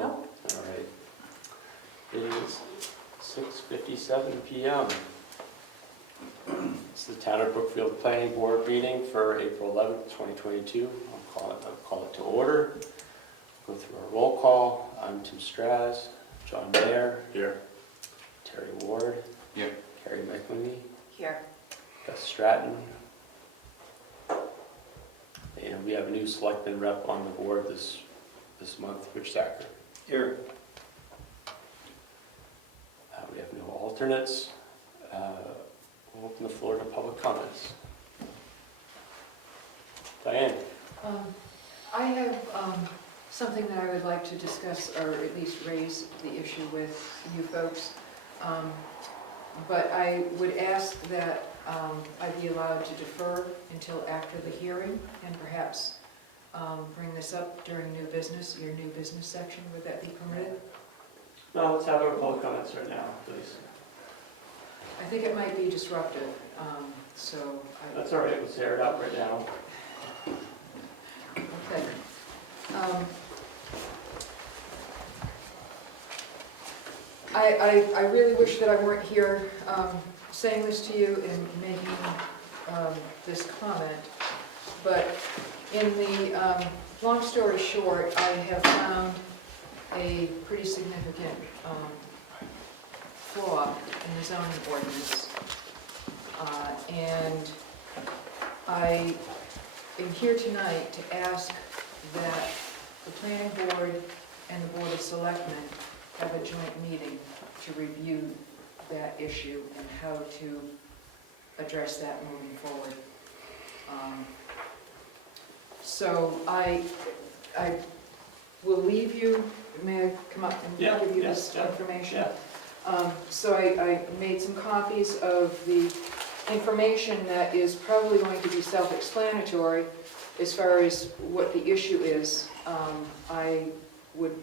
No? No. All right. It is 6:57 p.m. It's the Town of Brookfield Planning Board meeting for April 11th, 2022. I'll call it to order. Go through our roll call. I'm Tim Straz, John Mayer. Here. Terry Ward. Here. Carrie McNamee. Here. Gus Stratton. And we have a new selectman rep on the board this month, Rich Sacker. Here. We have no alternates. We'll open the floor to public comments. Diane? I have something that I would like to discuss, or at least raise the issue with you folks. But I would ask that I be allowed to defer until after the hearing and perhaps bring this up during new business, your new business section. Would that be permitted? No, let's have our public comments right now, please. I think it might be disruptive, so That's all right, let's air it out right now. okay. I really wish that I weren't here saying this to you and making this comment, but in the long story short, I have found a pretty significant flaw in the zoning ordinance. And I am here tonight to ask that the planning board and the board of selectmen have a joint meeting to review that issue and how to address that moving forward. So I will leave you, may I come up and give you this information? Yeah. So I made some copies of the information that is probably going to be self-explanatory as far as what the issue is. I would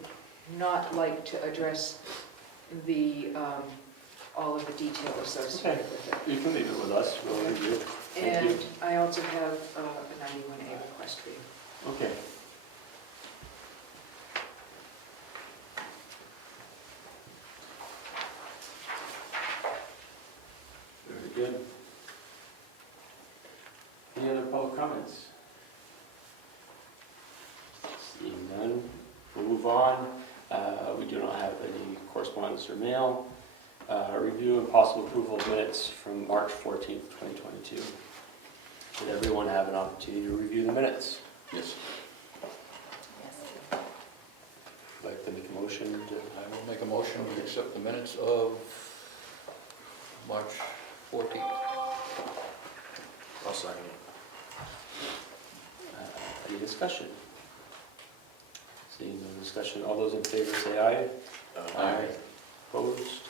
not like to address the all of the detail associated with it. You can leave it with us, we'll review. Thank you. And I also have a 91A request for you. Okay. Very good. Any other public comments? Seeing none, we'll move on. We do not have any correspondence or mail. Review and possible approval of minutes from March 14th, 2022. Did everyone have an opportunity to review the minutes? Yes. Would you like to make a motion to... I will make a motion to accept the minutes of March 14th. I'll second it. Any discussion? Seeing no discussion, all those in favor say aye. Aye. Opposed?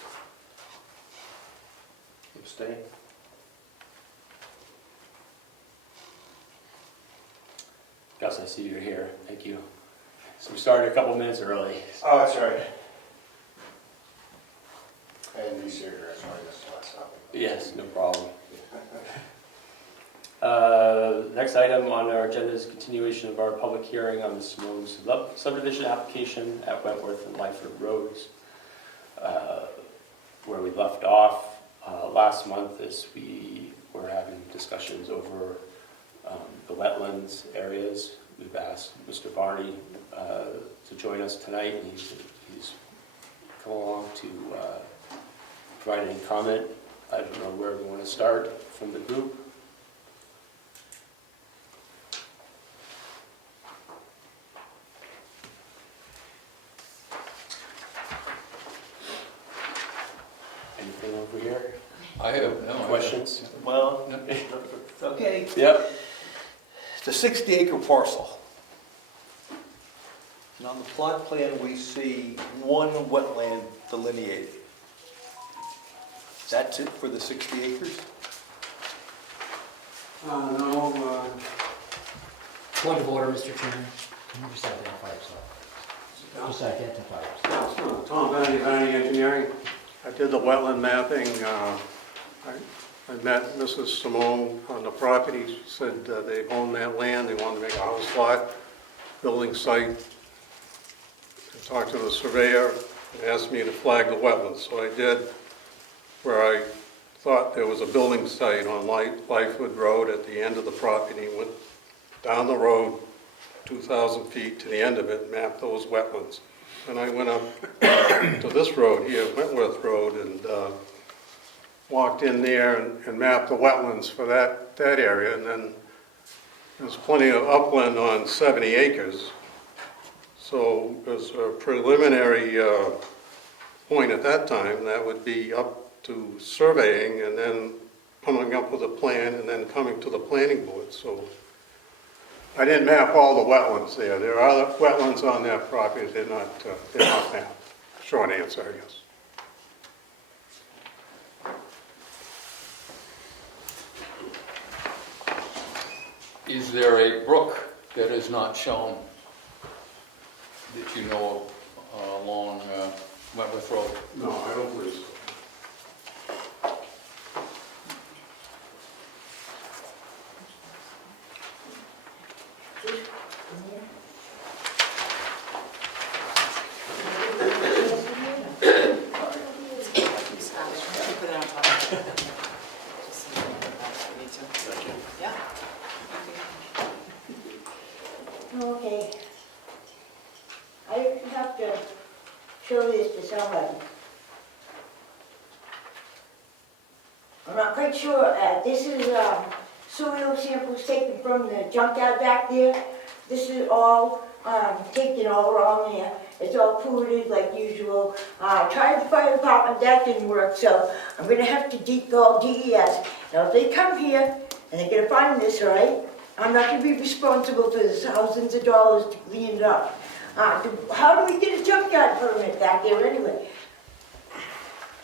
Abstain? Gus, I see you're here. Thank you. So we started a couple minutes early. Oh, that's right. And these here, sorry, this last topic. Yes, no problem. Next item on our agenda is continuation of our public hearing on the Comeau subdivision application at Wentworth and Lightfoot Roads. Where we left off last month is we were having discussions over the wetlands areas. We've asked Mr. Barney to join us tonight, and he's come along to provide any comment. I don't know where we want to start from the group. Anything over here? I have no Questions? Well, No. okay. Yep. It's a 60-acre parcel. And on the plot plan, we see one wetland delineated. That's it for the 60 acres? No. Point of order, Mr. Chairman. Can you just identify yourself? Just identify yourself. Tom Benny Engineering. I did the wetland mapping. I met Mrs. Simone on the property. She said they own that land. They wanted to make a house lot, building site. talked to the surveyor, and asked me to flag the wetlands, so I did, where I thought there was a building site on Lightfoot Road at the end of the property, went down the road 2,000 feet to the end of it, and mapped those wetlands. And I went up to this road here, Wentworth Road, and walked in there and mapped the wetlands for that area, and then there's plenty of upland on 70 acres. So as a preliminary point at that time, that would be up to surveying and then coming up with a plan and then coming to the planning board. So I didn't map all the wetlands there. There are other wetlands on that property. They're not mapped. Short answer, I guess. Is there a brook that is not shown that you know of along Wentworth Road? No, I don't believe so. Okay. I have to show this to somebody. I'm not quite sure, this is soil samples taken from the junkyard back there. This is all taken all around there. It's all polluted like usual. Tried the fire department, that didn't work, so I'm gonna have to call DES. Now if they come here and they're gonna find this, right? I'm not gonna be responsible for the thousands of dollars to clean it up. How do we get a junkyard permit back there anyway?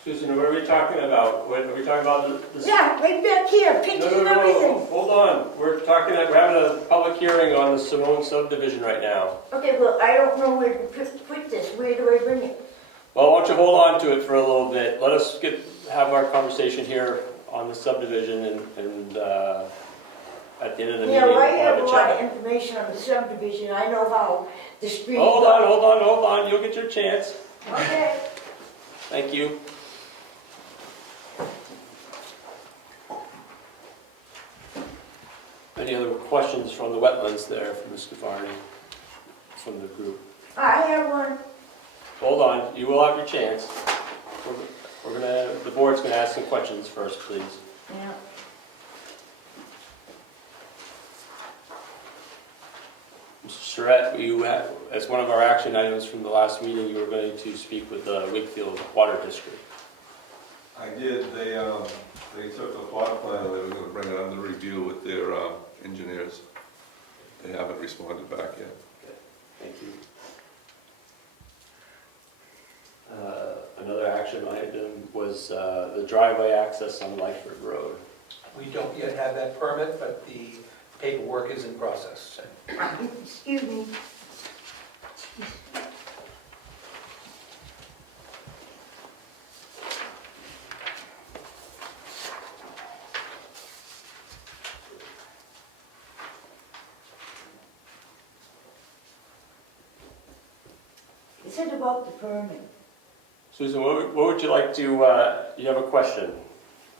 Susan, what are we talking about? What, are we talking about this? Yeah, right back here, pictures and everything. Hold on. We're having a public hearing on the Simone subdivision right now. Okay, well, I don't know where to put this. Where do I bring it? Well, why don't you hold on to it for a little bit? Let us have our conversation here on the subdivision and at the end of the meeting, Yeah, well, I we'll have a a lot of chat. information on the subdivision. I know how the street. Hold on. You'll get your chance. Okay. Thank you. Any other questions from the wetlands there from Mr. Varney, from the group? I have one. Hold on, you will have your chance. The board's gonna ask some questions first, please. Yeah. Mr. Surratt, as one of our action items from the last meeting, you were going to speak with the Wakefield Water District. I did. They took the plot plan and they were going to bring it under review with their engineers. They haven't responded back yet. Okay, thank you. Another action item was the driveway access on Lightfoot Road. We don't yet have that permit, but the paperwork is in process. Excuse me. It said about the permit. Susan, what would you like to, you have a question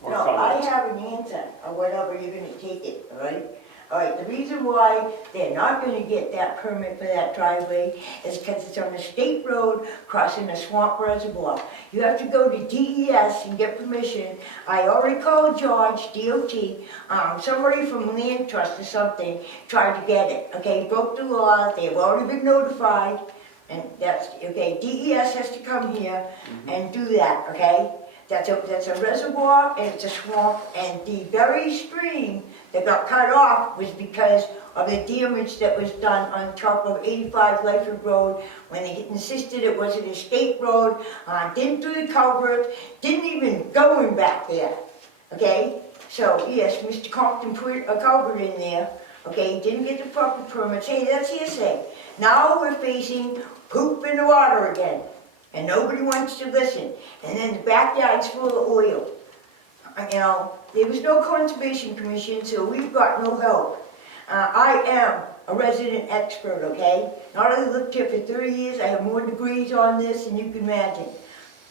or No, I comment? have an answer, or whatever you're gonna take it, all right? All right, the reason why they're not gonna get that permit for that driveway is because it's on a state road crossing a swamp reservoir. You have to go to DES and get permission. I already called George, DOT, somebody from Land Trust or something tried to get it, okay? Broke the law, they've already been notified, and that's, okay, DES has to come here and do that, okay? That's a reservoir and it's a swamp, and the very stream that got cut off was because of the damage that was done on top of 85 Lightfoot Road when they insisted it was an estate road, didn't do the culvert, didn't even go in back there, okay? So yes, Mr. Compton put a culvert in there, okay, didn't get the proper permits. Hey, that's hearsay. Now we're facing poop in the water again, and nobody wants to listen. And then the backyard's full of oil. You know, there was no conservation commission, so we've got no help. I am a resident expert, okay? Not only lived here for 30 years, I have more degrees on this than you can imagine.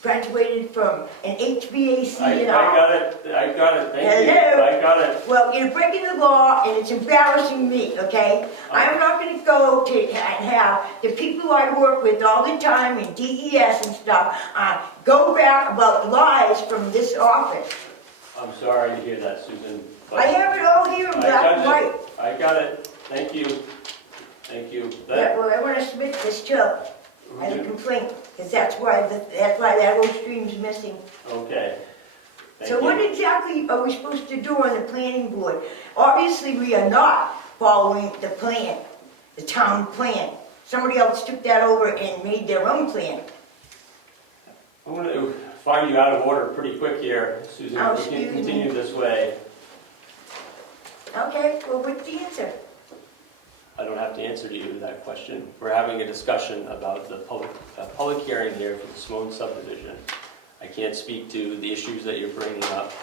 Graduated from an HVAC I and got it, thank you, Hello? I got it. Well, you're breaking the law, and it's embarrassing me, okay? I'm not gonna go to and have the people I work with all the time in DES and stuff, go back about lies from this office. I'm sorry to hear that, Susan. but I have it all here in I black and got white. it. I got it, thank you, thank you. Yeah, well, I wanna submit this too, as a complaint, because that's why that whole stream's missing. Okay. Thank So you. what exactly are we supposed to do on the planning board? Obviously, we are not following the plan, the town plan. Somebody else took that over and made their own plan. I'm going to find you out of order pretty quick here, Susan. Oh, We can excuse me. continue this way. Okay, well, what's the answer? I don't have to answer to you that question. We're having a discussion about the public hearing here for the Simone subdivision. I can't speak to the issues that you're bringing up.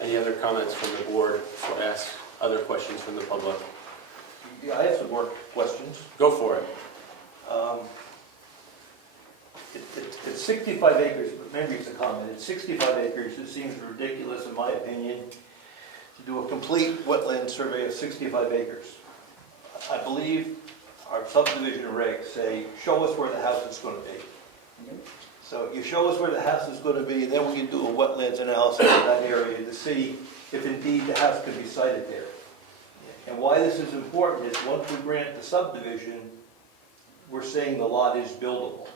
Any other comments from the board or ask other questions from the public? Yeah, I have some more questions. Go for it. It's 65 acres, but maybe it's a comment. It's 65 acres. It seems ridiculous, in my opinion, to do a complete wetland survey of 65 acres. I believe our subdivision regs say, show us where the house is going to be. So you show us where the house is going to be, and then we can do a wetlands analysis of that area to see if indeed the house could be sited there. And why this is important is once we grant the subdivision, we're saying the lot is buildable.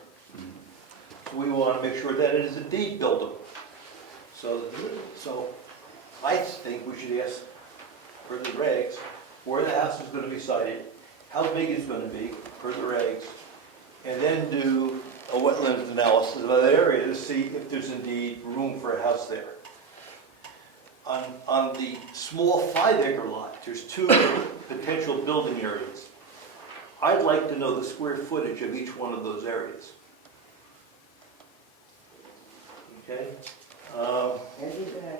We want to make sure that it is indeed buildable. So I think we should ask for the regs where the house is going to be sited, how big it's going to be for the regs, and then do a wetlands analysis of that area to see if there's indeed room for a house there. On the small 5-acre lot, there's 2 potential building areas. I'd like to know the square footage of each one of those areas. Okay? That'd be better.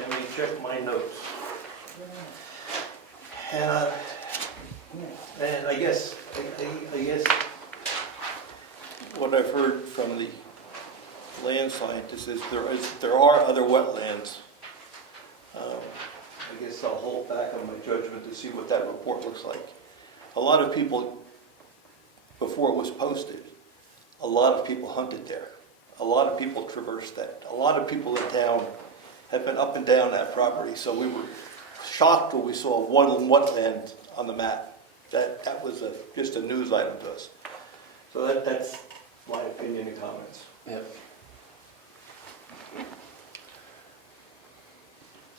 Let me check my notes. And I guess what I've heard from the land scientists is there are other wetlands. I guess I'll hold back on my judgment to see what that report looks like. A lot of people, before it was posted, a lot of people hunted there. A lot of people traversed that. A lot of people in town have been up and down that property. So we were shocked when we saw one wetland on the map. That was just a news item to us. So that's my opinion and comments. Yep.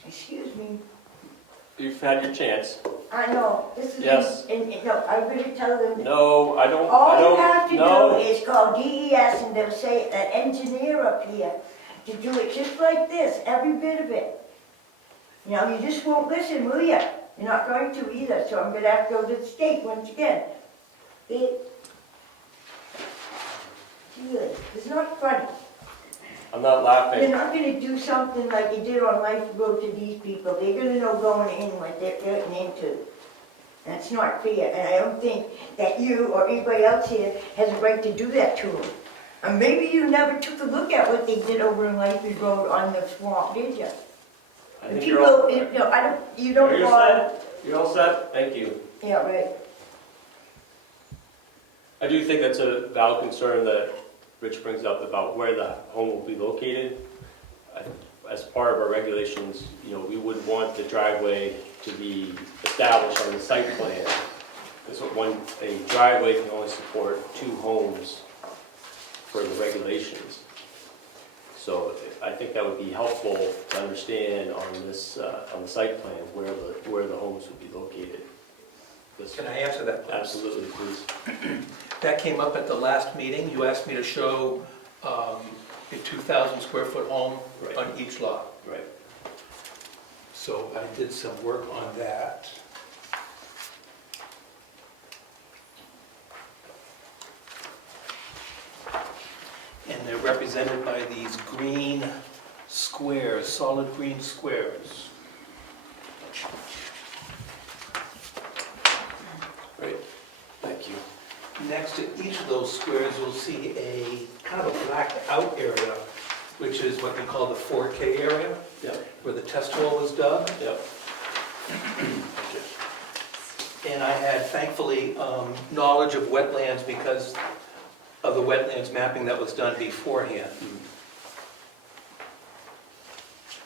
Excuse me. You've had your chance. I know, this is, Yes. and no, I'm gonna tell them, No, I don't, all you have to do no. is call DES and they'll say an engineer up here to do it just like this, every bit of it. You know, you just won't listen, will you? You're not going to either, so I'm gonna have to go to the state once again. Really, it's not funny. I'm not You're laughing. not gonna do something like you did on Life Road to these people. They're gonna know going in what they're getting into. That's not fair, and I don't think that you or anybody else here has a right to do that to them. And maybe you never took a look at what they did over in Life Road on the swamp, did you? I The think you're all, people, you know, you don't you're want. set? You're all set? Thank you. Yeah, right. I do think that's a valid concern that Rich brings up about where the home will be located. As part of our regulations, you know, we would want the driveway to be established on the site plan. Because a driveway can only support 2 homes for the regulations. So I think that would be helpful to understand on this, on the site plan, where the homes would be located. This- Can I answer that, please? Absolutely, please. That came up at the last meeting. You asked me to show a 2,000 square foot home Right. on each lot. Right. So I did some work on that. represented by these green squares, solid green squares. Great, thank you. Next to each of those squares, you'll see a kind of a blacked out area, which is what we call the 4K area, Yep, where the test hole was dug. yep. And I had thankfully knowledge of wetlands because of the wetlands mapping that was done beforehand.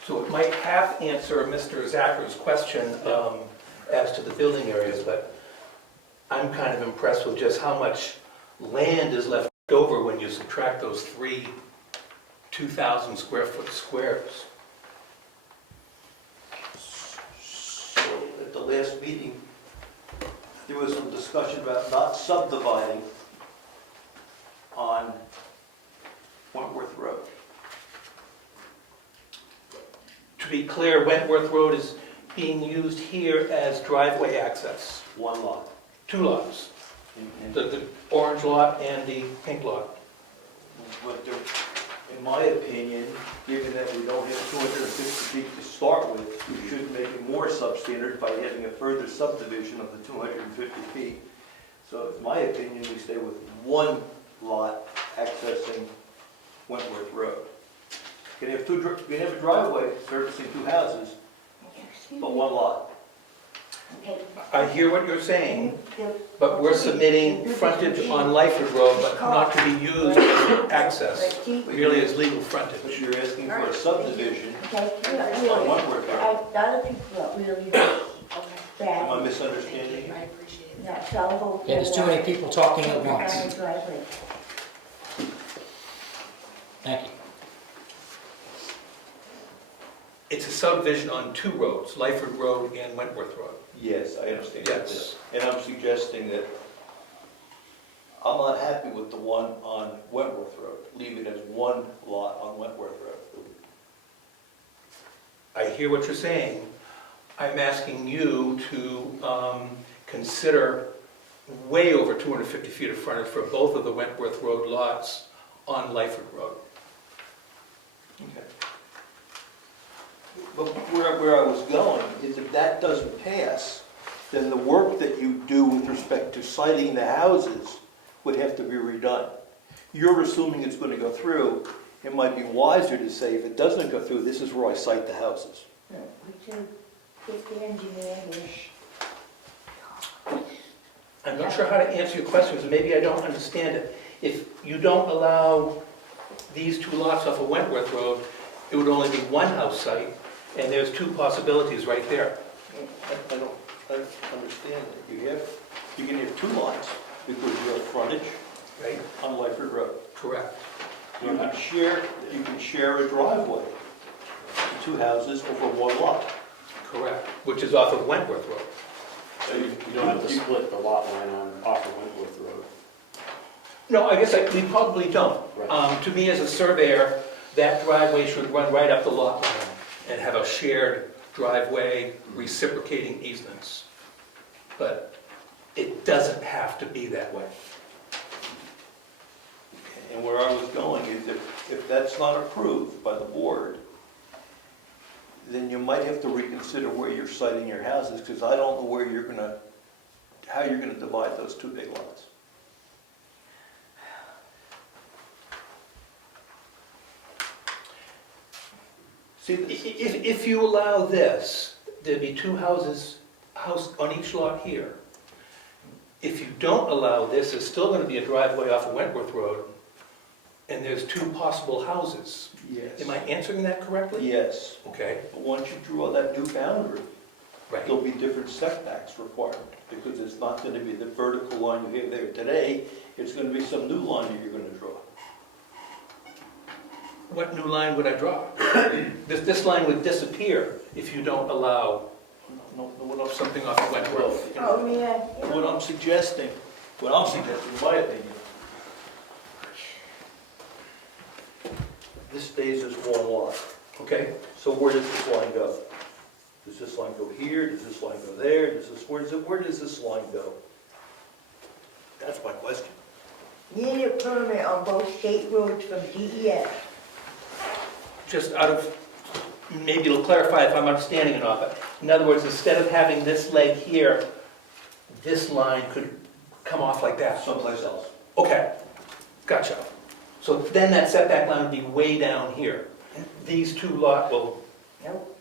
So it might half answer Mr. Zacker's question as to the building areas, but I'm kind of impressed with just how much land is left over when you subtract those 3 2,000 square foot squares. So at the last meeting, there was some discussion about not subdividing on Wentworth Road. To be clear, Wentworth Road is being used here as driveway access. One lot. 2 lots, And- the orange lot and the pink lot. But in my opinion, given that we don't have 250 feet to start with, we should make it more substandard by having a further subdivision of the 250 feet. So in my opinion, we stay with one lot accessing Wentworth Road. You can have a driveway servicing 2 houses, but one lot. Okay. I hear what you're saying, but we're submitting frontage on Lightfoot Road, but not to be used for access, merely as legal But frontage. you're asking for a subdivision Okay, on Wentworth Road. the other people are really bad. Am I misunderstanding you? I appreciate it. Yeah, so I'll vote Yeah, there's too many people talking at once. for the driveway. Thank you. It's a subdivision on 2 roads, Lightfoot Road and Wentworth Road. Yes, I understand. Yes. And I'm suggesting that I'm not happy with the one on Wentworth Road. Leave it as one lot on Wentworth Road. I hear what you're saying. I'm asking you to consider way over 250 feet of frontage for both of the Wentworth Road lots on Lightfoot Road. Okay. But where I was going is if that doesn't pass, then the work that you do with respect to siting the houses would have to be redone. You're assuming it's going to go through. It might be wiser to say, if it doesn't go through, this is where I site the houses. Yeah, we should get the engineer here. I'm not sure how to answer your questions, and maybe I don't understand it. If you don't allow these 2 lots off of Wentworth Road, it would only be 1 house site, and there's 2 possibilities right there. I don't understand that. You can have 2 lots because you have frontage Right? on Lightfoot Road. Correct. You can share a driveway to 2 houses over 1 lot. Correct. Which is off of Wentworth Road. So you don't have to split the lot line off of Wentworth Road. No, I guess we probably don't. Right. To me, as a surveyor, that driveway should run right up the lot line and have a shared driveway reciprocating easements. But it doesn't have to be that way. And where I was going is if that's not approved by the board, then you might have to reconsider where you're siting your houses, because I don't know where how you're gonna divide those 2 big lots. See, If you allow this, there'd be 2 houses on each lot here. If you don't allow this, there's still going to be a driveway off of Wentworth Road, and there's 2 possible houses. yes. Am I answering that correctly? Yes, Okay, but once you draw that new boundary, right. there'll be different setbacks required, because it's not gonna be the vertical line you have there today, it's gonna be some new line that you're gonna draw. What new line would I draw? This line would disappear if you don't allow something off of Wentworth. Oh, yeah. What I'm suggesting, in my opinion, this stays as 1 lot. Okay? So where does this line go? Does this line go here? Does this line go there? Where does this line go? That's my question. You need a permit on both state roads from DES. Just out of, maybe it'll clarify if I'm understanding it or not, but in other words, instead of having this leg here, this line could come off like that. Someplace else. Okay, gotcha. So then that setback line would be way down here. These two lot will, Nope.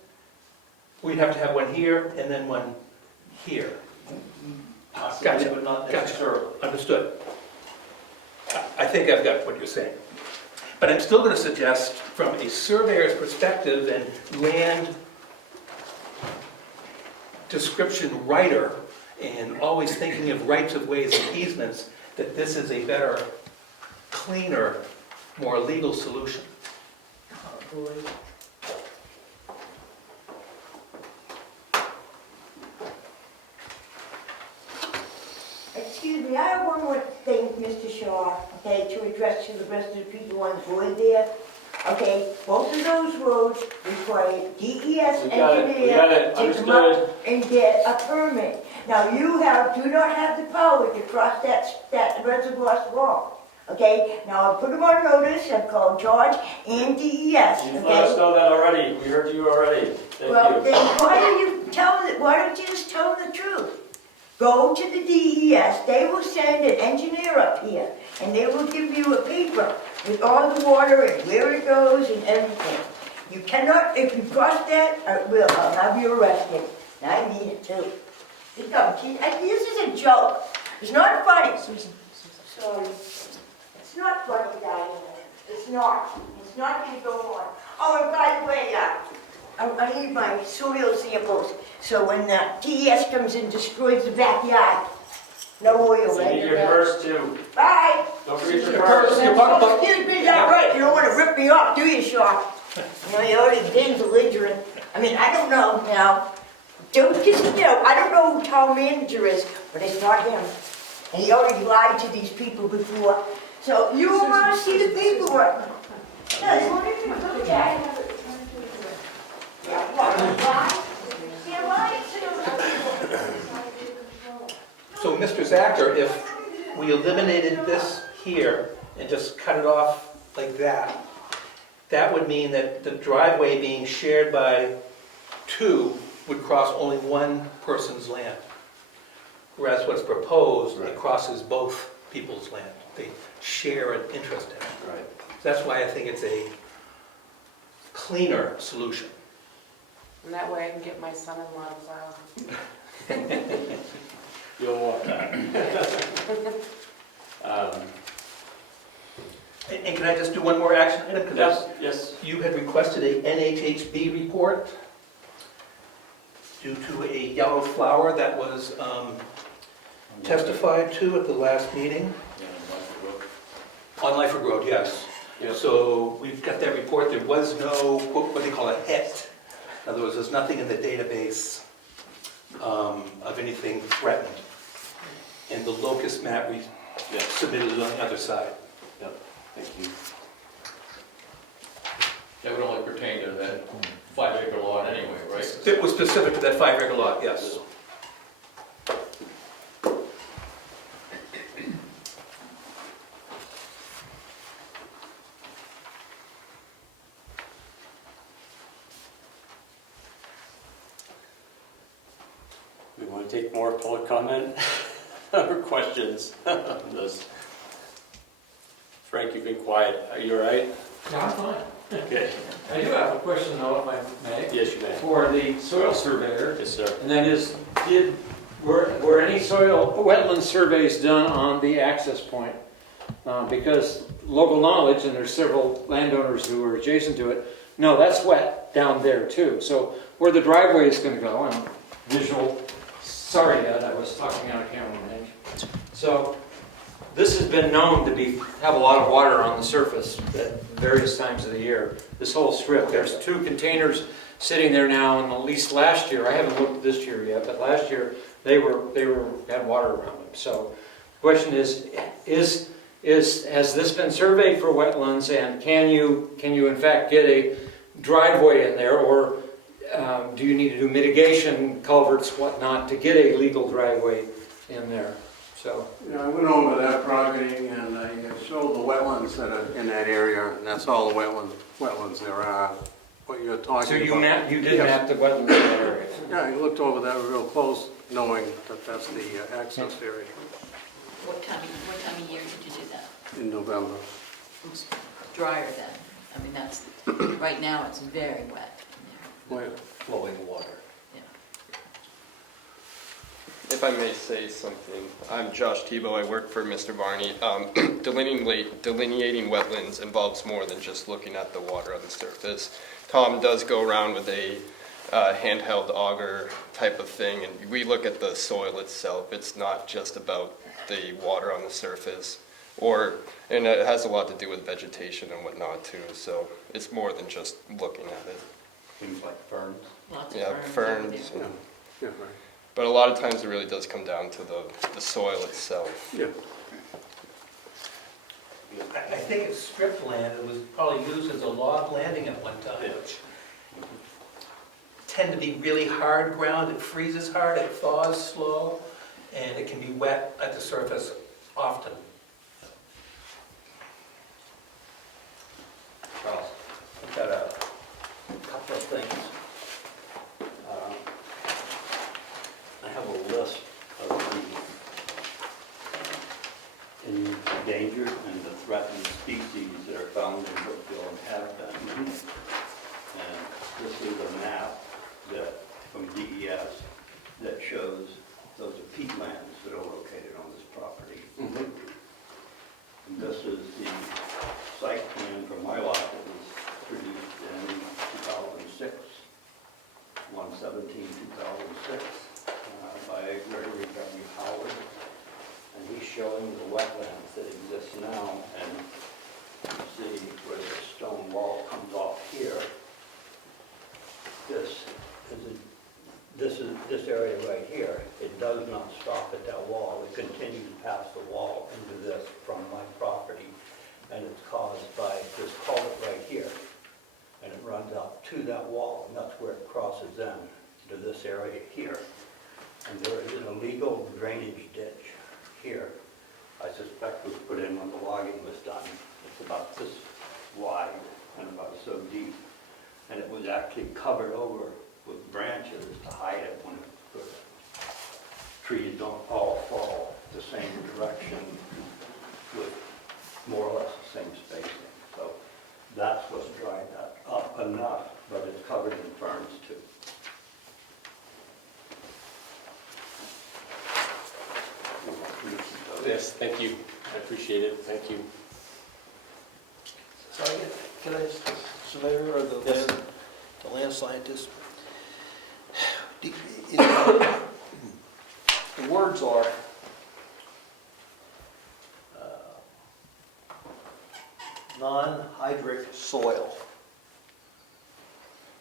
we'd have to have one here and then one here. Possibly, Gotcha. but not Gotcha. necessarily. Understood. I think I've got what you're saying. But I'm still going to suggest, from a surveyor's perspective and land description writer, and always thinking of rights of ways and easements, that this is a better, cleaner, more legal solution. Oh, boy. Excuse me, I have one more thing, Mr. Shaw, okay, to address to the rest of the people on the board there. Okay, both of those roads require DES We got it, engineer to come understood. up and get a permit. Now, you do not have the power to cross that reservoir swamp, okay? Now, I put them on notice, I've called George and DES, You let us okay? know that already, we heard you already, thank Well, you. then why don't you just tell them the truth? Go to the DES, they will send an engineer up here, and they will give you a paper with all the water and where it goes and everything. You cannot, if you cross that, I'll have you arrested. And I need it too. This is a joke. It's not funny. Sorry. It's not funny, Diane. It's not. It's not gonna go on. Oh, and by the way, I need my soil samples, so when the DES comes and destroys the backyard, no oil, You right? need your purse too, Bye. don't forget your Your purse. purse. You're talking about- Excuse me, that's right, you don't want to rip me off, do you, Shaw? You know, you already been belligerent. I mean, I don't know now. I don't know who town manager is, but it's not him. And he already lied to these people before. So you want to see the paperwork? Yeah, they won't even look at it. Yeah, what, lie? Yeah, lie too. So, Mr. Zacher, if we eliminated this here and just cut it off like that, that would mean that the driveway being shared by two would cross only one person's land. Whereas what's proposed, it crosses both people's land. They share an interest in it. Right. That's why I think it's a cleaner solution. And that way I can get my son-in-law to plow. You'll want that. And can I just do one more action item? 'Cause Yes, yes, you had requested a NHHB report due to a yellow flower that was testified to at the last meeting. On Lightfoot Road, yes. yeah. So we've got that report. There was no, what they call a hit. In other words, there's nothing in the database of anything threatened. And the locust map we submitted on the other side. Yep, thank you. That would only pertain to that 5-acre lot anyway, right? It was specific to that 5-acre lot, yes. We want to take more public comment or questions on this? Frank, you've been quiet, are you all right? No, I'm fine. Okay. I do have a question though, if I may, Yes, you may. for the soil surveyor, Yes, sir. and that is, were any soil wetland surveys done on the access point? Because local knowledge, and there's several landowners who are adjacent to it, no, that's wet down there too. So where the driveway is going to go, and visual, sorry Ed, I was talking out of camera range. So this has been known to have a lot of water on the surface at various times of the year. This whole strip, there's 2 containers sitting there now, and at least last year, I haven't looked this year yet, but last year they had water around them. So the question is has this been surveyed for wetlands, and can you in fact get a driveway in there, or do you need to do mitigation, culverts, whatnot, to get a legal driveway in there? So, Yeah, I went over that property and I showed the wetlands that are in that area, and that's all the wetlands there are, what you're talking So about. you did Yes. map the wetlands area? Yeah, I looked over that real close, knowing that that's the access area What time of year did you do that? in November. It was drier then. I mean, that's, right now it's very wet in there. Well, flowing water. Yeah. If I may say something, I'm Josh Tebow, I work for Mr. Varney. Delineating wetlands involves more than just looking at the water on the surface. Tom does go around with a handheld auger type of thing, and we look at the soil itself. It's not just about the water on the surface, and it has a lot to do with vegetation and whatnot too, so it's more than just looking at it. Things like ferns. Lots of Yeah, ferns. ferns. yeah, yeah, right. But a lot of times it really does come down to the soil itself. Yeah. I think it's stripped land, it was probably used as a log landing at one time. Tend to be really hard ground, it freezes hard, it thaws slow, and it can be wet at the surface often. Charles, I've got a couple of things. I have a list of the endangered and the threatened species that are found in Brookfield and have been. And this is a map from DES that shows those are peatlands that are located on this property. And this is the site plan for my lot that was produced in 2006, 1/17/2006, by Gregory W. Howard. And he's showing the wetlands that exist now, and you see where the stone wall comes off here. This area right here, it does not stop at that wall. It continues past the wall into this from my property, and it's caused by this culvert right here. And it runs up to that wall, and that's where it crosses in to this area here. And there is an illegal drainage ditch here. I suspect was put in when the logging was done. It's about this wide and about so deep. And it was actually covered over with branches to hide it when the trees don't all fall the same direction with more or less the same spacing. So that's what's dried that up enough, but it's covered in ferns too. Yes, thank you. I appreciate it. Thank you. So can I just, surveyor or the land scientist? The words are non-hydric soil.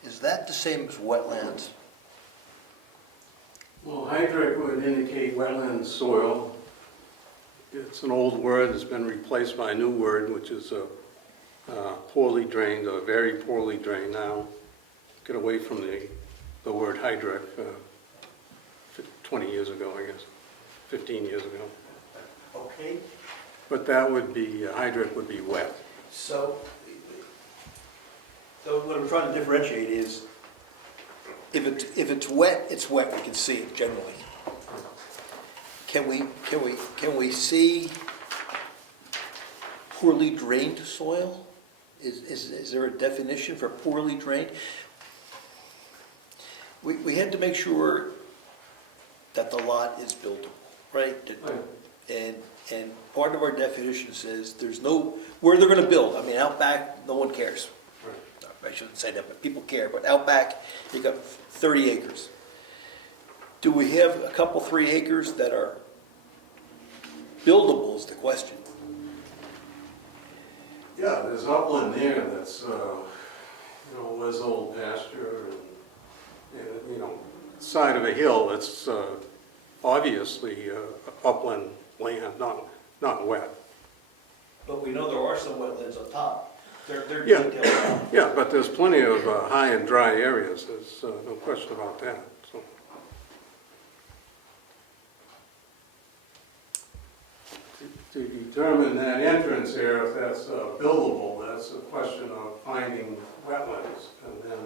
Is that the same as wetlands? Well, hydric would indicate wetland soil. It's an old word that's been replaced by a new word, which is poorly drained or very poorly drained now. Get away from the word hydric 20 years ago, I guess, 15 years ago. Okay. But that would be, hydric would be wet. So what I'm trying to differentiate is, if it's wet, it's wet. We can see it generally. Can we see poorly drained soil? Is there a definition for poorly drained? We had to make sure that the lot is buildable, right? And part of our definition says there's no, where they're gonna build. I mean, out back, no one cares. I shouldn't say that, but people care. But out back, you got 30 acres. Do we have a couple, 3 acres that are buildable is the question. Yeah, there's upland there that's, was old pasture and, side of a hill. It's obviously upland land, not wet. But we know there are some wetlands on top. They're Yeah. detailed. Yeah, but there's plenty of high and dry areas. There's no question about that. So. to determine that entrance here, if that's buildable, that's a question of finding wetlands. And then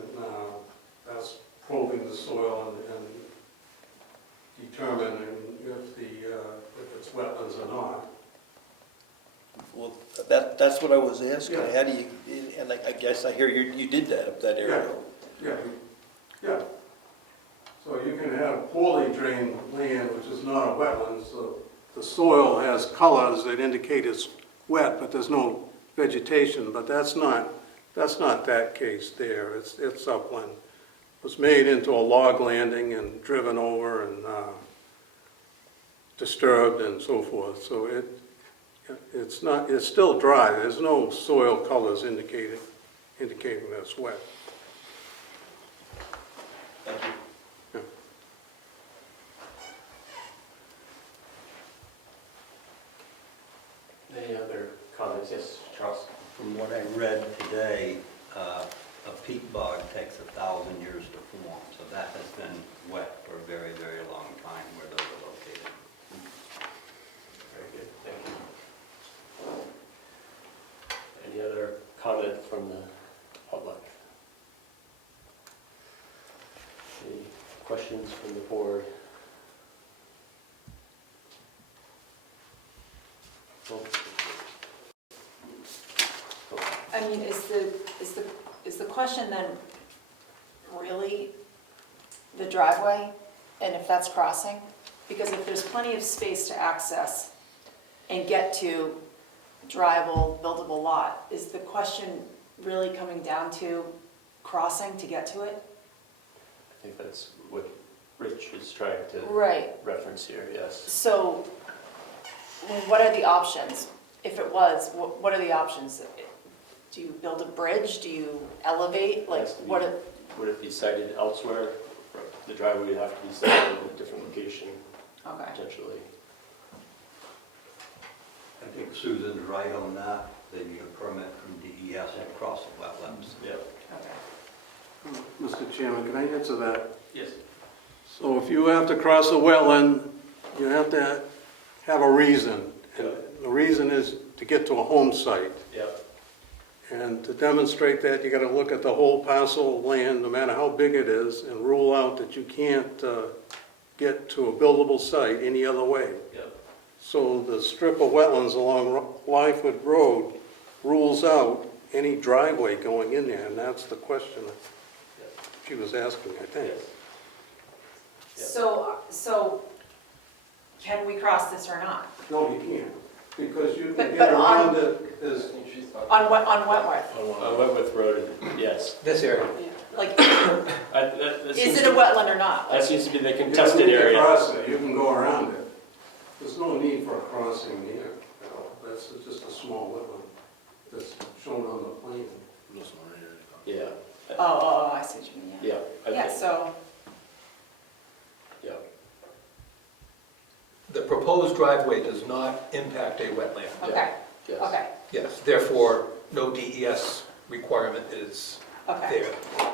that's probing the soil and determining if it's wetlands or not. Well, that's what I was asking. Yeah. How do you, and I guess I hear you did that up that area. Yeah. So you can have poorly drained land, which is not a wetland, so the soil has colors that indicate it's wet, but there's no vegetation, but that's not that case there. It's upland. It was made into a log landing and driven over and disturbed and so forth. So it's still dry. There's no soil colors indicating that it's wet. Thank you. Any other comments? Yes, Charles? From what I read today, a peat bog takes 1,000 years to form, so that has been wet for a very, very long time where those are located. Very good, thank you. Any other comment from the public? Any questions from the board? I mean, is the question then really the driveway, and if that's crossing? Because if there's plenty of space to access and get to drivable, buildable lot, is the question really coming down to crossing to get to it? I think that's what Rich is trying to Right. reference here, yes. So, what are the options? If it was, what are the options? Do you build a bridge? Do you elevate? Like, Has to be- what? Would it be sited elsewhere? The driveway would have to be sited in a different location, Okay. potentially. I think Susan's right on that. They need a permit from DES to cross the wetlands. Yep. Okay. Mr. Chairman, can I answer that? Yes. So if you have to cross a wetland, you have to have a reason. And the reason is to get to a home site. Yep. And to demonstrate that, you got to look at the whole parcel of land, no matter how big it is, and rule out that you can't get to a buildable site any other way. Yep. So the strip of wetlands along Lightfoot Road rules out any driveway going in there, and that's the question that she was asking, I think. Yes. So can we cross this or not? No, you can't, because you But- can but get on- around it. There's- On Wentworth? On Wentworth Road, yes. This area. Like, That seems is it to- a wetland or not? That seems to be the You don't contested need to area. cross it, you can go around it. There's no need for a crossing here. That's just a small wetland that's shown on the plan. Yeah. Oh, I see what you mean, yeah. Yeah. I Yeah, think- so, Yeah. The proposed driveway does not impact a wetland. okay, Yes. okay, Yes, therefore, no DES requirement is okay. there.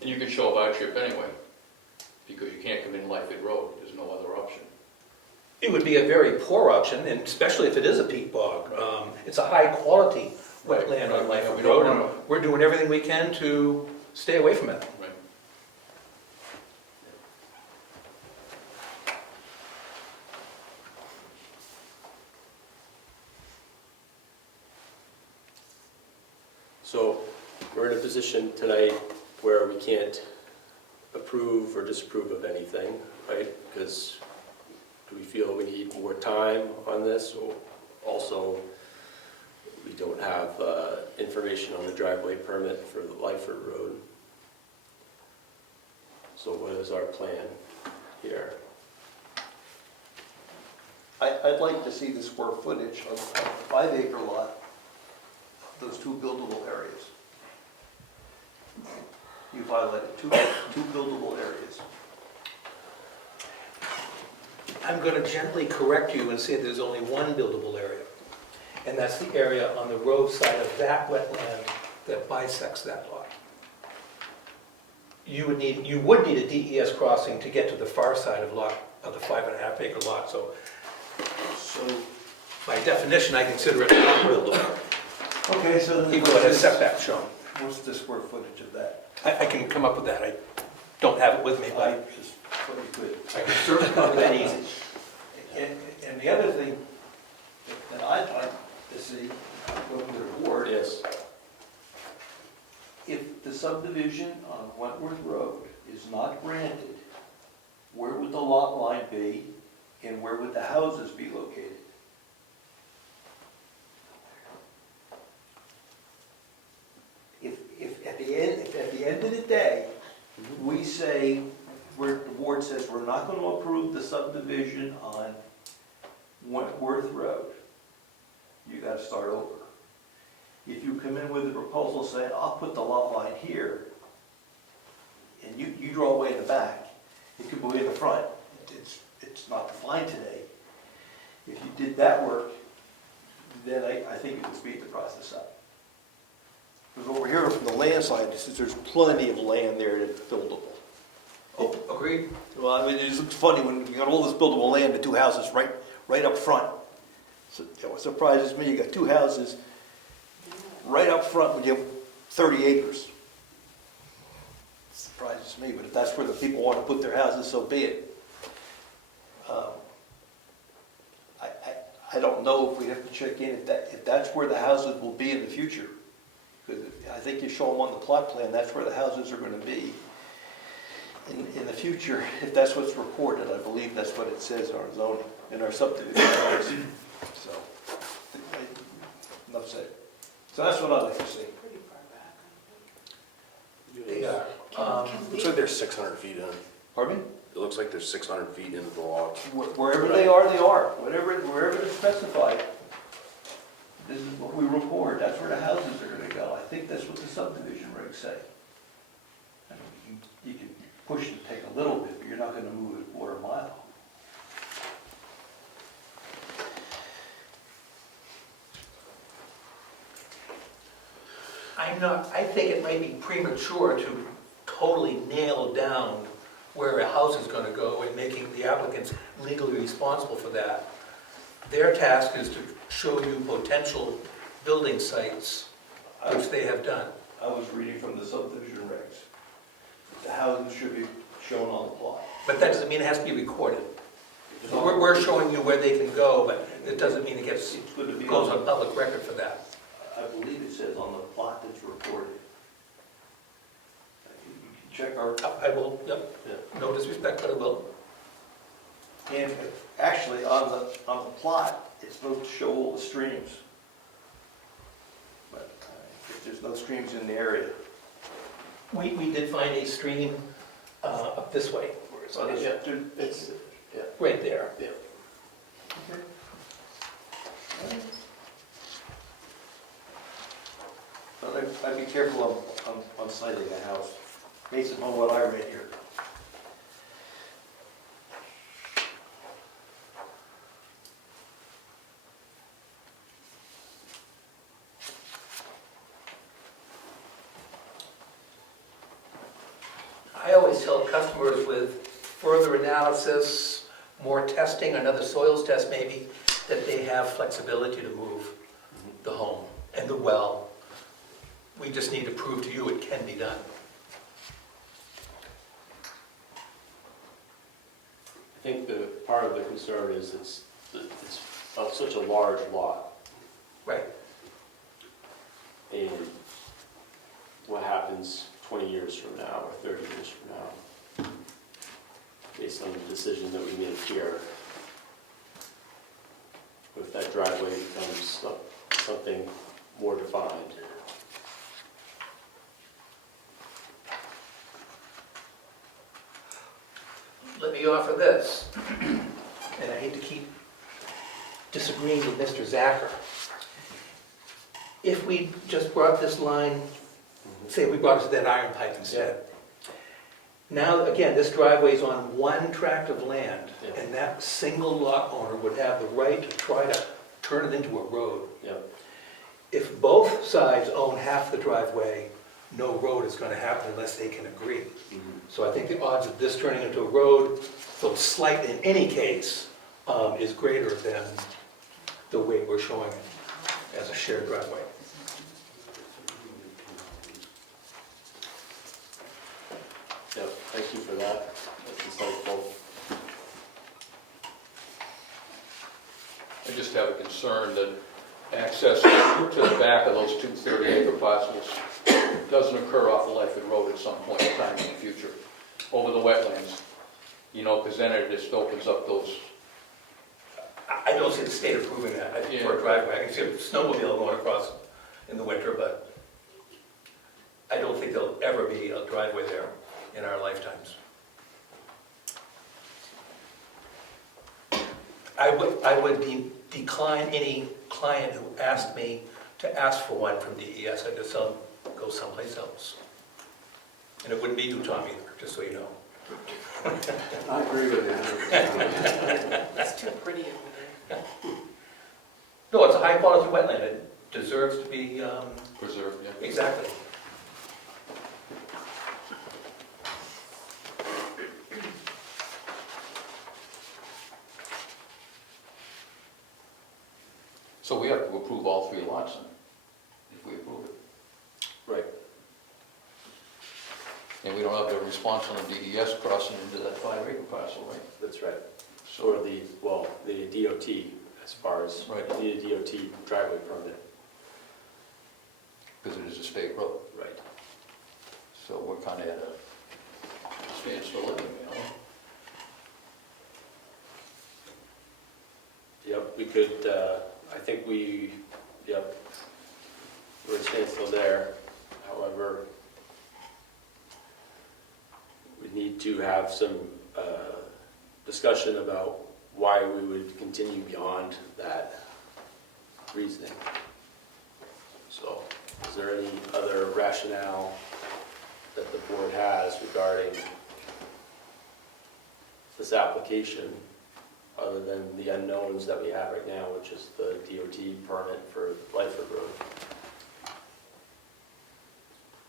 And you can show a hardship anyway, because you can't come in Lightfoot Road, there's no other option. It would be a very poor option, and especially if it is a peat bog. It's a high-quality Right, wetland right, on Lightfoot we don't Road, and wanna- we're doing everything we can to stay away from it. Right. So we're in a position tonight where we can't approve or disapprove of anything, right? Because do we feel we need more time on this? Or also, we don't have information on the driveway permit for the Lightfoot Road. So what is our plan here? I'd like to see the square footage of a 5-acre lot, those two buildable areas. You highlighted two buildable areas. I'm going to gently correct you and say there's only one buildable area, and that's the area on the road side of that wetland that bisects that lot. You would need a DES crossing to get to the far side of the 5.5 acre lot, so So by definition, I consider it not buildable, Okay, so then even though it has setback shown. what's the square footage of that? I can come up with that, I don't have it with me, but Just what you could. I can certainly come up with that easy. And the other thing that I'd like to see, going to the board, Yes. if the subdivision on Wentworth Road is not granted, where would the lot line be and where would the houses be located? If at the end of the day, we say, where the board says we're not going to approve the subdivision on Wentworth Road, you got to start over. If you come in with a proposal saying, I'll put the lot line here, and you draw way in the back, it could be in the front, it's not defined today. If you did that work, then I think it would speed the process up. Because what we're hearing from the land scientists is there's plenty of land there that's buildable. Oh, agreed. Well, I mean, it looks funny when you got all this buildable land, the two houses right up front. So, you know, what surprises me, you got two houses right up front when you have 30 acres. It surprises me, but if that's where the people want to put their houses, so be it. I don't know if we have to check in if that's where the houses will be in the future. Because I think you show them on the plot plan, that's where the houses are going to be in the future, if that's what's reported. I believe that's what it says in our zoning, in our subdivision. So, enough said. So that's what I'd like to see. Pretty far back. They are. Looks like they're 600 feet in. Pardon me? It looks like they're 600 feet into the lot. Wherever they are, they are. Wherever it's specified, this is what we report. That's where the houses are going to go. I think that's what the subdivision regs say. I mean, you can push it, take a little bit, but you're not going to move it a quarter mile. I think it might be premature to totally nail down where a house is going to go and making the applicants legally responsible for that. Their task is to show you potential building sites, which they have done. I was reading from the subdivision regs. The houses should be shown on the plot. But that doesn't mean it has to be recorded. We're showing you where they can go, but it doesn't mean it It's good to be goes on public record for that. I believe it says on the plot that's reported. You can check our. I will, yep, no disrespect, but I will. And actually, on the plot, it's supposed to show all the streams. But if there's no streams in the area. We did find a stream up this way, So it's, right there. yeah. But I'd be careful on citing a house, based upon what I read here. I always tell customers with further analysis, more testing, another soils test maybe, that they have flexibility to move the home and the well. We just need to prove to you it can be done. I think the part of the concern is it's such a large lot, Right. and what happens 20 years from now or 30 years from now, based on the decision that we make here, if that driveway becomes something more defined. Let me offer this, and I hate to keep disagreeing with Mr. Zacher. If we just brought this line, say we brought it to that iron pipe instead. Now, again, this driveway is on one tract of land, Yeah. and that single lot owner would have the right to try to turn it into a road. Yep. If both sides own half the driveway, no road is going to happen unless they can agree. So I think the odds of this turning into a road, though slight in any case, is greater than the way we're showing it as a shared driveway. Yep, thank you for that. That's insightful. I just have a concern that access to the back of those two 30-acre parcels doesn't occur off of Lightfoot Road at some point in time in the future, over the wetlands. You know, because then it just opens up those. I don't see the state approving that for a driveway. I can see a snowmobile going across in the winter, but I don't think there'll ever be a driveway there in our lifetimes. I would decline any client who asked me to ask for one from DES. I'd just tell them, go someplace else. And it wouldn't be you, Tom, either, just so you know. I agree with you. It's too pretty over there. No, it's a high-quality wetland. It deserves to be, Preserved, yeah. exactly. So we have to approve all 3 lots then, if we approve it. Right. And we don't have the response on the DES crossing into that 5-acre parcel, right? That's right. Or the DOT, as far as, Right. the DOT driveway permit. Because it is a state road. Right. So we're kind of at a standstill living, you know? Yep, we could, I think we're standstill there. However, we need to have some discussion about why we would continue beyond that reasoning. So, is there any other rationale that the board has regarding this application, other than the unknowns that we have right now, which is the DOT permit for Lightfoot Road?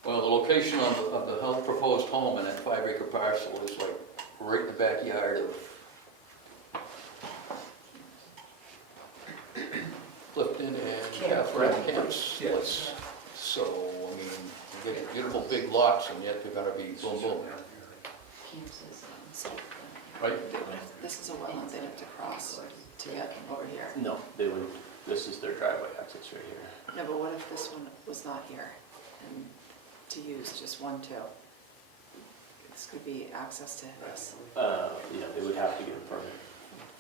Well, the location of the proposed home in that 5-acre parcel is like right in the backyard of Clifton and Camps. Yes. So, I mean, you're getting beautiful big lots, and yet they're gonna be boom, boom. Right? This is a wetland they'd have to cross to get over here. No, they would, this is their driveway access right here. No, but what if this one was not here and to use just 1, 2? This could be access to this. Yeah, they would have to get a permit.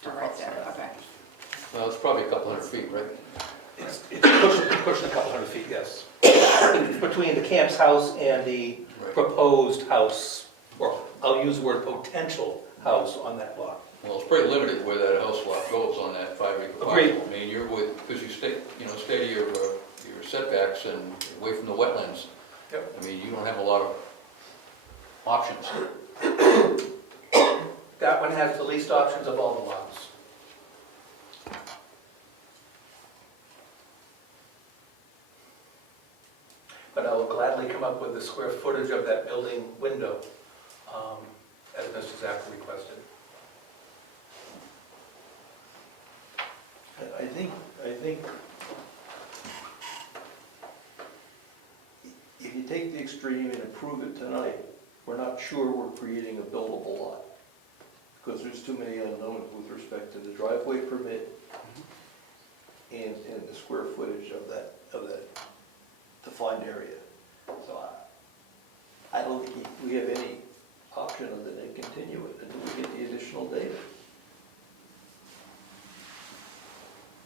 to Oh, right cross there, that. okay. Well, it's probably a couple hundred feet, right? It's pushing a couple hundred feet, yes. Between the Camp's house and the Right. proposed house, or I'll use the word potential house on that lot. Well, it's pretty limited where that house lot goes on that 5-acre parcel. Agreed. I mean, you're with, because you stay to your setbacks and away from the wetlands. Yep. I mean, you don't have a lot of options. That one has the least options of all the lots. But I will gladly come up with the square footage of that building window, as Mr. Zachary requested. I think if you take the extreme and approve it tonight, we're not sure we're creating a buildable lot. Because there's too many unknowns with respect to the driveway permit and the square footage of that defined area. So I don't think we have any option other than continue it until we get the additional data.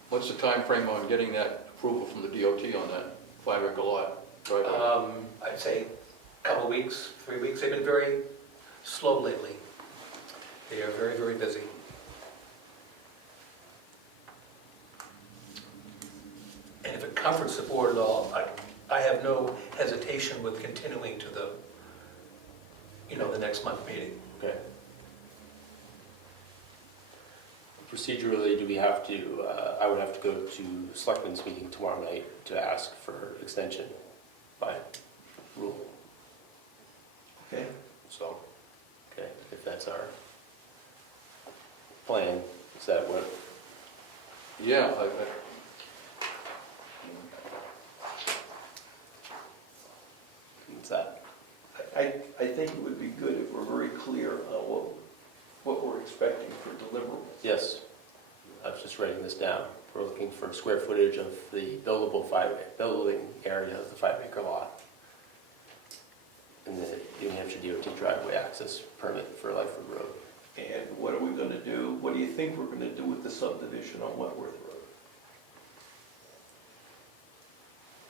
What's the time frame on getting that approval from the DOT on that 5-acre lot driveway? I'd say a couple weeks, 3 weeks. They've been very slow lately. They are very, very busy. And if it comforts the board at all, I have no hesitation with continuing to the, the next month meeting. Okay. Procedurally, do we have to, I would have to go to Selectmen's meeting tomorrow night to ask for extension by rule. Okay? So, okay, if that's our plan, is that what? Yeah, What's that? I think it would be good if we're very clear on what we're expecting for deliverables. Yes, I was just writing this down. We're looking for square footage of the building area of the 5-acre lot. And the New Hampshire DOT driveway access permit for Lightfoot Road. And what are we gonna do, what do you think we're gonna do with the subdivision on Wentworth Road?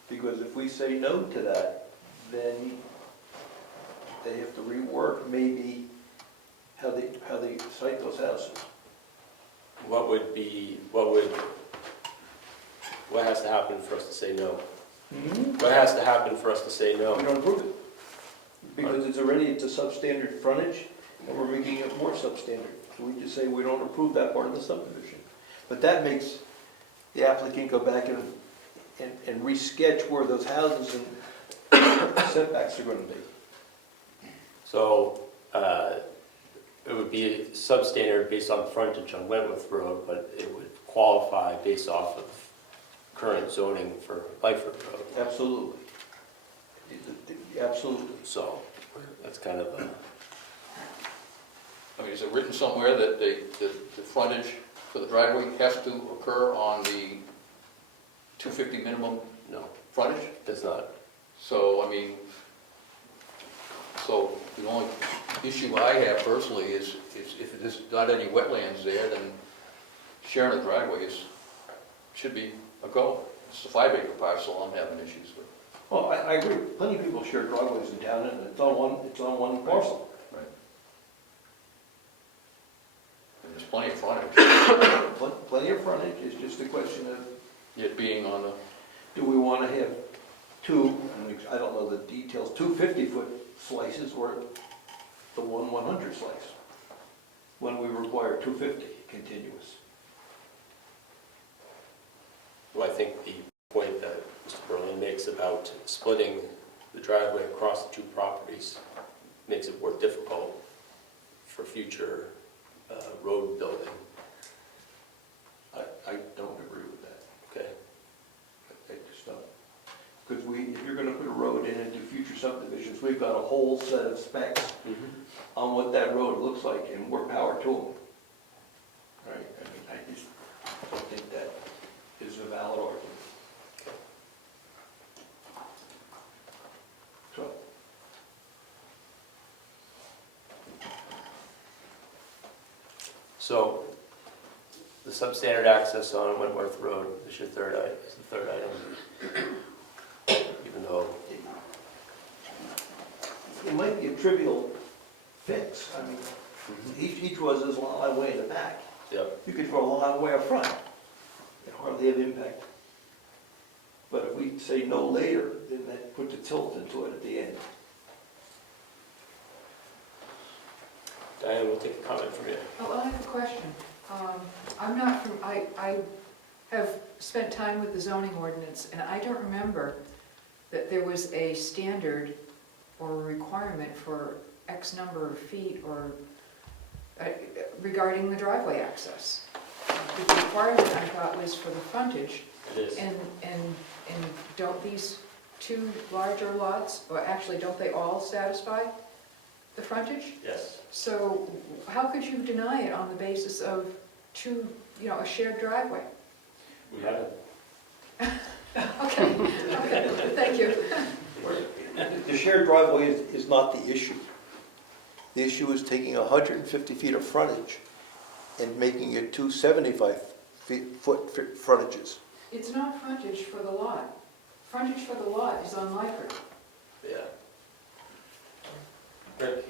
Because if we say no to that, then they have to rework maybe how they site those houses. What has to happen for us to say no? What has to happen for us to say no? We don't approve it. Because it's a substandard frontage, and we're making it more substandard. So we just say we don't approve that part of the subdivision. But that makes the applicant go back and re-sketch where those houses and setbacks are gonna be. So, it would be substandard based on frontage on Wentworth Road, but it would qualify based off of current zoning for Lightfoot Road. Absolutely. Absolutely. So, that's kind of a... I mean, is it written somewhere that the frontage for the driveway has to occur on the 250 minimum No, frontage? that's not. So, I mean, so the only issue I have personally is if there's not any wetlands there, then sharing a driveway should be a go. It's a 5-acre parcel I'm having issues with. Well, I agree. Plenty of people share driveways in town, and it's on one parcel. Right. And there's plenty of frontage, Plenty of frontage. It's just a question of, it being on the, do we want to have two, and I don't know the details, 2 50-foot slices or the 1 100 slice? When we require 250 continuous. Well, I think the point that Mr. Berlin makes about splitting the driveway across the two properties makes it more difficult for future road building. I don't agree with that. Okay. I just don't. Because if you're going to put a road in into future subdivisions, we've got a whole set of specs on what that road looks like, and more power to them. Right? I mean, I just don't think that is a valid argument. So, So, the substandard access on Wentworth Road is your third item. Even though, it might be a trivial fix. I mean, each was this long highway in the back. yep, You could throw a long highway up front. It hardly have impact. But if we say no later, then that puts a tilt into it at the end. Diane, we'll take a comment from you. Oh, I have a question. I'm not from, I have spent time with the zoning ordinance, and I don't remember that there was a standard or a requirement for X number of feet or regarding the driveway access. The requirement, I thought, was for the frontage. It is. And don't these two larger lots, or actually, don't they all satisfy the frontage? Yes. So how could you deny it on the basis of a shared driveway? We haven't. Okay, thank you. The shared driveway is not the issue. The issue is taking 150 feet of frontage and making it 275-foot frontages. It's not frontage for the lot. Frontage for the lot is on Lightfoot. Yeah. Rick?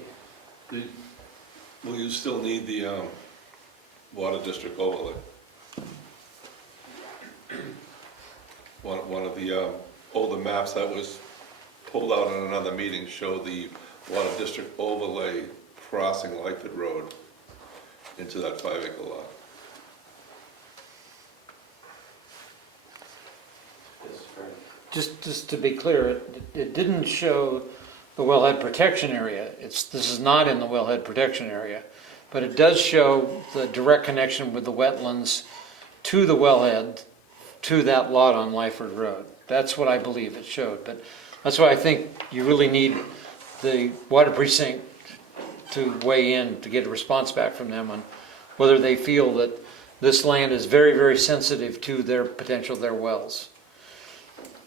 Will you still need the water district overlay? One of the older maps that was pulled out in another meeting showed the water district overlay crossing Lightfoot Road into that 5-acre lot. Yes, Frank. Just to be clear, it didn't show the wellhead protection area. This is not in the wellhead protection area, but it does show the direct connection with the wetlands to the wellhead, to that lot on Lyford Road. That's what I believe it showed, but That's why I think you really need the water precinct to weigh in to get a response back from them on whether they feel that this land is very, very sensitive to their potential, their wells.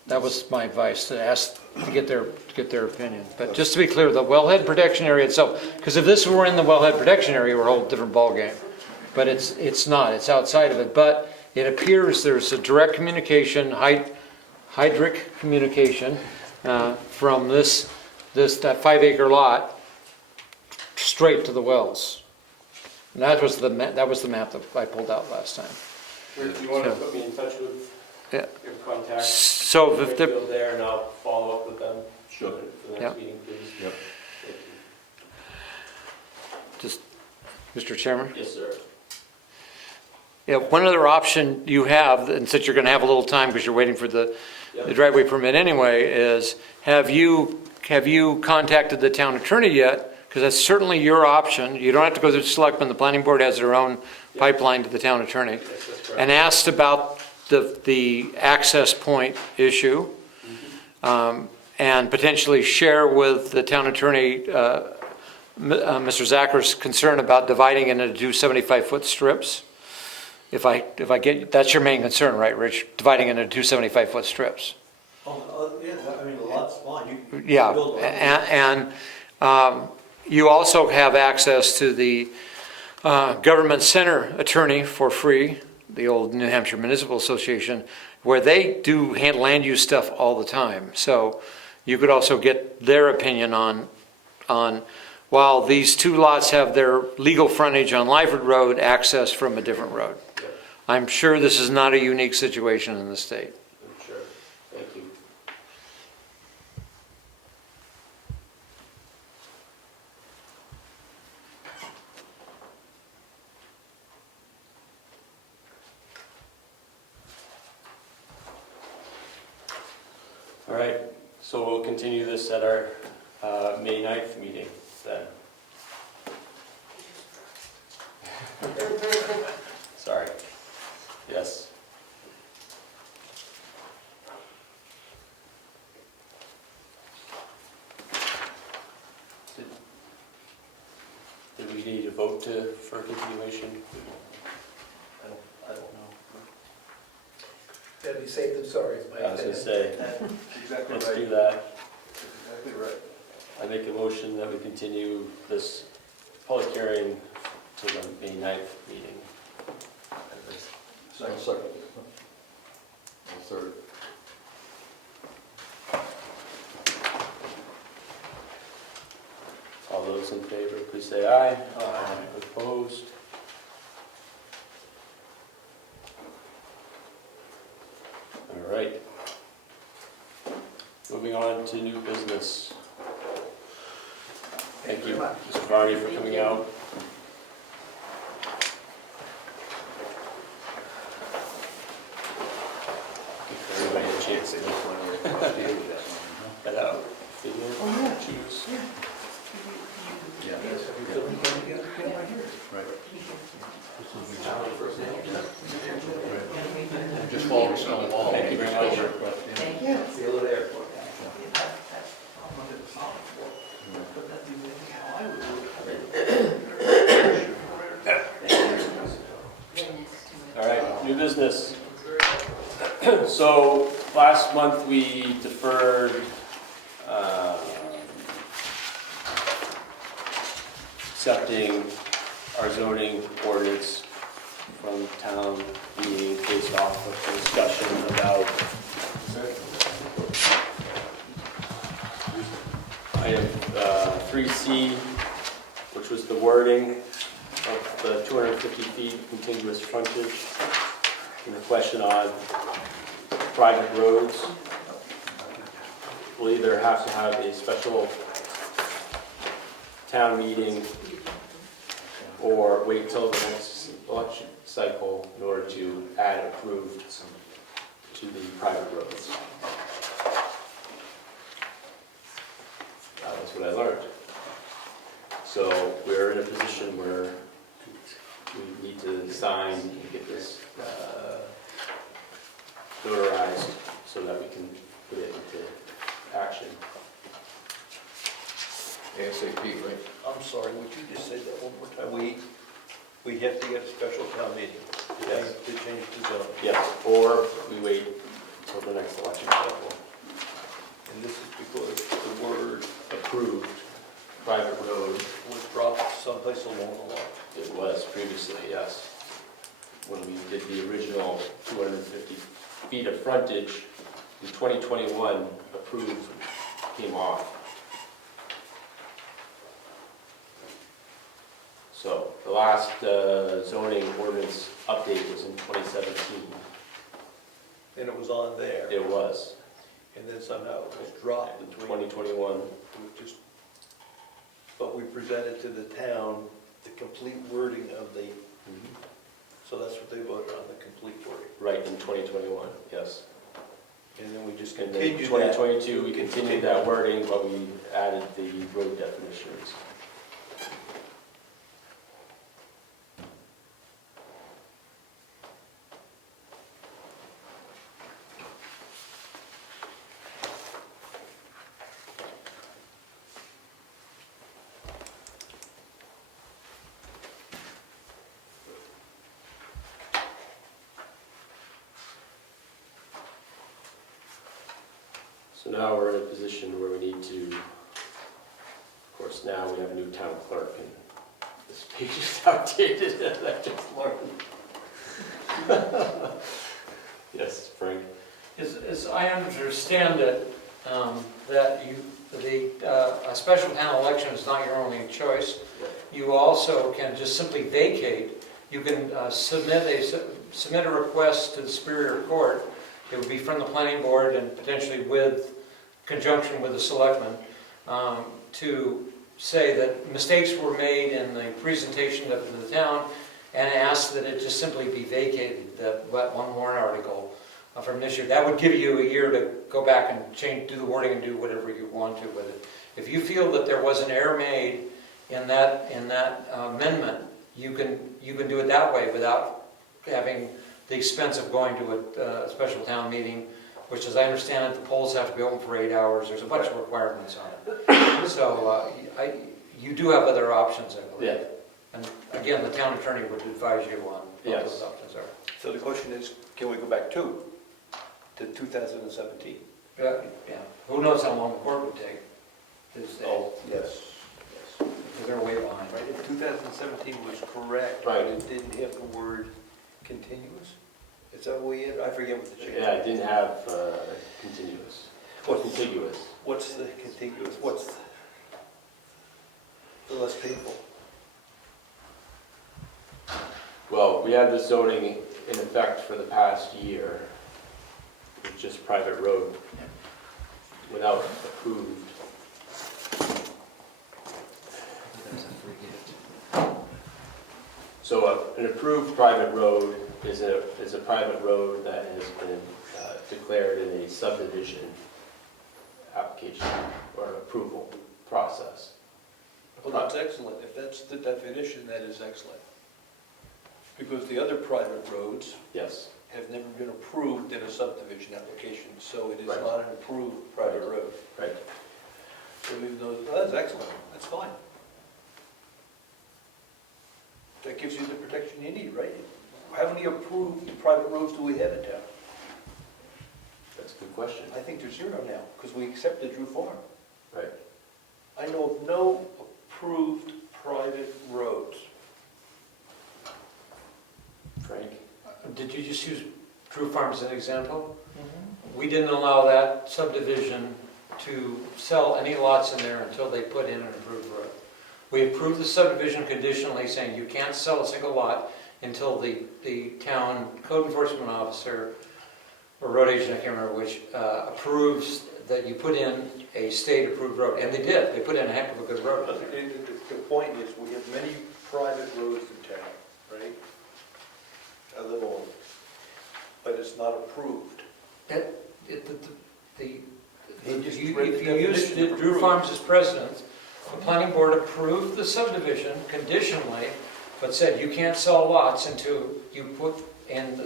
That was my advice, to ask, to get their opinion. But just to be clear, the wellhead protection area itself, because if this were in the wellhead protection area, we're a whole different ballgame. But it's not, it's outside of it. But it appears there's a direct communication, hydric communication from that 5 acre lot straight to the wells. And that was the map that I pulled out last time. Do you want to put me in touch with Yeah. your contact? So if the, Brookfield there, and I'll follow up with them. Sure. For the Yeah. next meeting, please. Yep. Thank you. just, Mr. Chairman? Yes, sir. Yeah, one other option you have, and since you're going to have a little time because you're waiting for the driveway permit anyway, is have you contacted the town attorney yet? Because that's certainly your option. You don't have to go through the selectmen. The planning board has their own pipeline to the town attorney. Yes, that's correct. And asked about the access point issue, and potentially share with the town attorney Mr. Zacker's concern about dividing it into 2 75-foot strips. If I get, that's your main concern, right, Rich? Dividing it into 2 75-foot strips. Yeah, I mean, the lot's fine. You can Yeah, build on it. and you also have access to the government center attorney for free, the old New Hampshire Municipal Association, where they do land use stuff all the time. So you could also get their opinion on while these 2 lots have their legal frontage on Lanford Road, access from a different road. I'm sure this is not a unique situation in the state. I'm sure. Thank you. All right, so we'll continue this at our May 9th meeting then. Sorry. Yes. Did we need a vote for a continuation? I don't know. Better be safe than sorry. is my I was gonna opinion. say, Exactly let's right. do that. Exactly right. I make a motion that we continue this public hearing to the May 9th meeting. Second. Third. All those in favor, please say aye. Aye. Opposed? All right. Moving on to new business. Thank you, Mr. Varney, for coming out. Give everybody a chance to get out. Figure, choose. Just follow the stone wall. Thank you very much. Thank you. See you there. All right, new business. So last month we deferred accepting our zoning ordinance from town meeting based off of the discussion about item 3C, which was the wording of the 250 feet of contiguous frontage, and the question on private roads will either have to have a special town meeting or wait till the next election cycle in order to add approved to the private roads. That's what I learned. So we're in a position where we need to sign and get this notarized so that we can put it into action. action. ASAP, right? I'm sorry, would you just say that one more time? We have to get a special town meeting Yes. to change the zone. Yes, or we wait until the next election cycle. And this is because the word Approved private road, was dropped someplace along the line. it was previously, yes. When we did the original 250 feet of frontage in 2021, approved came off. So the last zoning ordinance update was in 2017. And it was on there, It was, and then somehow it was dropped in between. 2021. But we presented to the town the complete wording of the, so that's what they voted on, the complete wording. Right, in 2021, yes. And then we just And then in continued that. 2022, we continued that wording, but we added the road definitions. So now we're in a position where we need to, of course, now we have a new town clerk, and this page is outdated, as I just learned. Yes, Frank? As I understand it, that a special town election is not your only choice. You also can just simply vacate. You can submit a request to the Superior Court. It would be from the planning board and potentially with conjunction with the selectmen to say that mistakes were made in the presentation of the town and ask that it just simply be vacated, that one warrant article from this year. That would give you a year to go back and change, do the wording and do whatever you want to with it. If you feel that there was an error made in that amendment, you can do it that way without having the expense of going to a special town meeting, which, as I understand it, the polls have to be open for 8 hours. There's a bunch of requirements on it. So you do have other options, I believe. Yeah. And again, the town attorney would advise you on what Yes. those options are. So the question is, can we go back to 2017? Yeah. Who knows how long the court would take? Oh, yes. Because they're way behind. Right, if 2017 was correct, Right. but it didn't have the word continuous? Is that what we had? I forget what the change was. Yeah, I didn't have continuous. What's Contiguous. What's the contiguous, what's the less painful? Well, we had the zoning in effect for the past year, with just private road, without approved. So an approved private road is a private road that has been declared in a subdivision application or approval process. Well, that's excellent. If that's the definition, that is excellent. Because the other private roads Yes. have never been approved in a subdivision application, so it is Right. not an approved private road. Right. So even though, that's excellent, that's fine. That gives you the protection you need, right? How many approved private roads do we have in town? That's a good question. I think there's 0 now, because we accepted Drew Farm. Right. I know of no approved private roads. Frank? Did you just use Drew Farm as an example? We didn't allow that subdivision to sell any lots in there until they put in an approved road. We approved the subdivision conditionally, saying you can't sell a single lot until the town code enforcement officer or road agent, I can't remember which, approves that you put in a state-approved road. And they did. They put in a heck of a good road. The point is, we have many private roads in town, right? A little, but it's not approved. If you used Drew Farms as precedent, the planning board approved the subdivision conditionally, but said you can't sell lots until you put in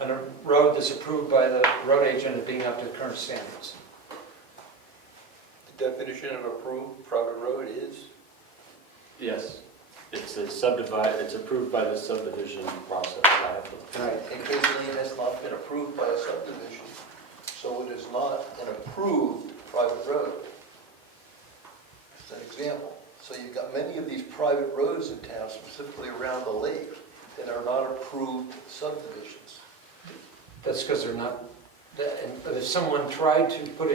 a road that's approved by the road agent as being up to current standards. definition of approved private road is? Yes, it's approved by the subdivision process. I have to- Right, and case land has not been approved by a subdivision, so it is not an approved private road. Just an example. So you've got many of these private roads in town, specifically around the lake, that are not approved subdivisions. That's because they're not, but if someone tried to put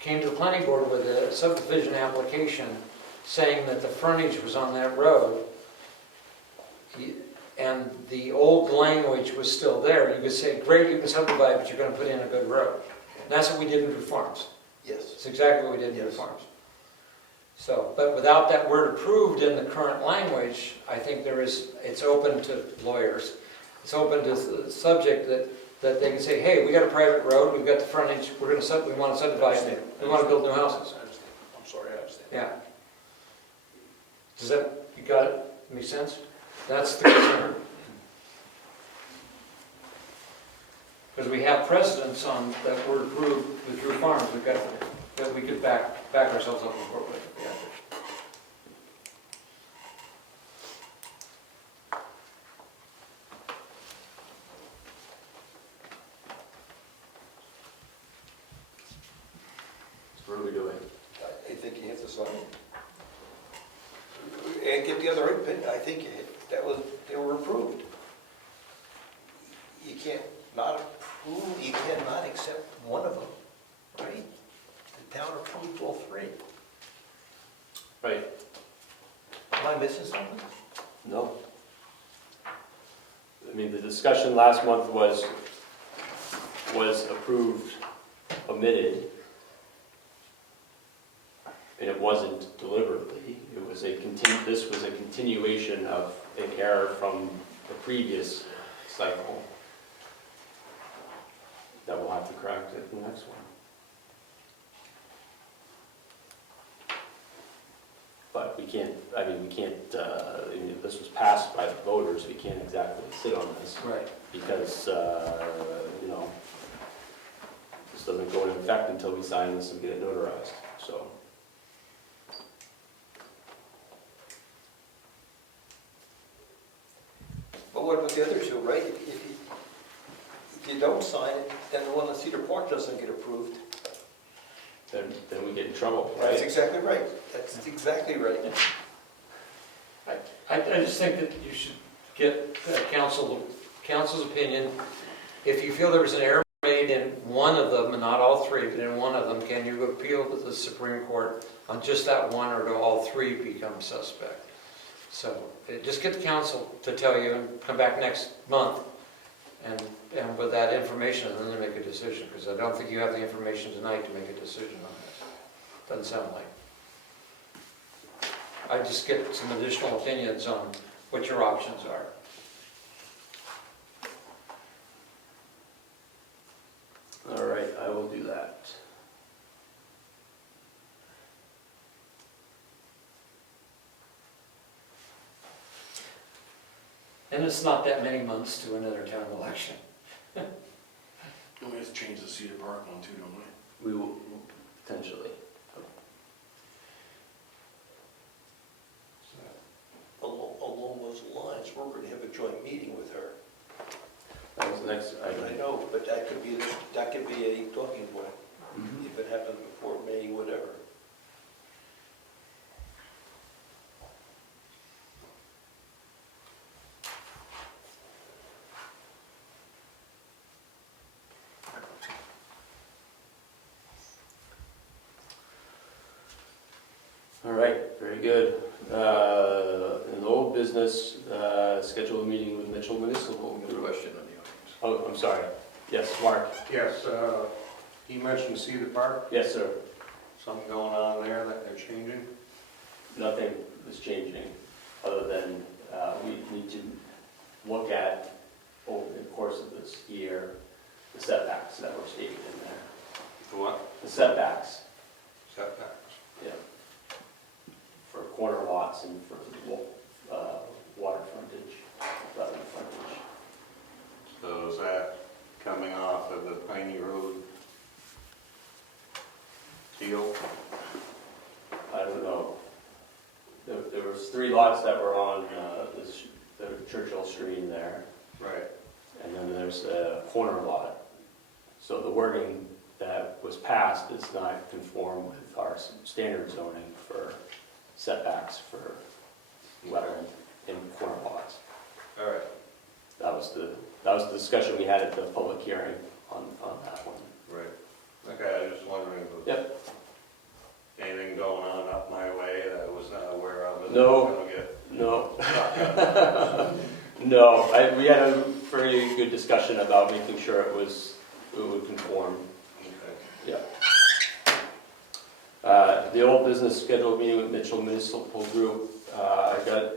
came to the planning board with a subdivision application saying that the frontage was on that road, and the old language was still there, you could say, great, you can subdivide, but you're gonna put in a good road. And that's what we did in Drew Farms. Yes. It's exactly what we did in Drew Farms. So, but without that word approved in the current language, I think it's open to lawyers. It's open to the subject that they can say, hey, we got a private road, we've got the frontage, we want to subdivide it, we want to build new houses. I understand. I'm sorry, I understand. Yeah. Does that, you got it? Make sense? That's the concern. Because we have precedents on that word approved with Drew Farms, that we could back ourselves up in court with. Yeah. What are we doing? I think you hit the sign. And get the other opinion, I think they were approved. You can't not approve, you cannot accept one of them, right? The town approved all three. Right, Am I missing something? no. I mean, the discussion last month was approved, omitted, and it wasn't deliberately. It was this was a continuation of an error from the previous cycle that we'll have to correct at the next one. But we can't, if this was passed by the voters, we can't exactly sit on this. Right. Because, this doesn't go into effect until we sign this and get it notarized, so. But what about the other two, right? If you don't sign it, then the one in Cedar Park doesn't get approved. Then we get in trouble, That's right? exactly right. That's exactly right. I just think that you should get council's opinion. If you feel there was an error made in one of them, and not all three, but in one of them, can you appeal to the Supreme Court on just that one, or do all three become suspect? So just get the council to tell you and come back next month and with that information, and then make a decision, because I don't think you have the information tonight to make a decision on this. Doesn't sound like. I just get some additional opinions on what your options are. All right, I will do that. And it's not that many months to another town election. We have to change the Cedar Park one too, don't we? We will, potentially. Along those lines, we're going to have a joint meeting with her. That was the next item. I know, but that could be a talking point, Mhm. if it happens before May, whatever. All right, very good. In the old business, schedule a meeting with Mitchell Municipal. Good question on the audience. Oh, I'm sorry. Yes, Mark. Yes, he mentioned Cedar Park, Yes, sir. something going on there that they're changing. Nothing is changing, other than we need to look at, over the course of this year, the setbacks that were stated in there. For what? The setbacks, Setbacks. yeah, for corner lots and for water frontage, wetland frontage. So is that coming off of the Piney Road? deal? I don't know. There was 3 lots that were on the Churchill stream there, Right. and then there's a corner lot. So the wording that was passed does not conform with our standard zoning for setbacks for wetland and corner lots. All right. That was the discussion we had at the public hearing on that one. Right. Okay, I was just wondering if there was anything going on up my way that I was not aware of. No. No. No, we had a pretty good discussion about making sure it would conform. Okay. Yeah. The old business scheduled meeting with Mitchell Municipal Group, I got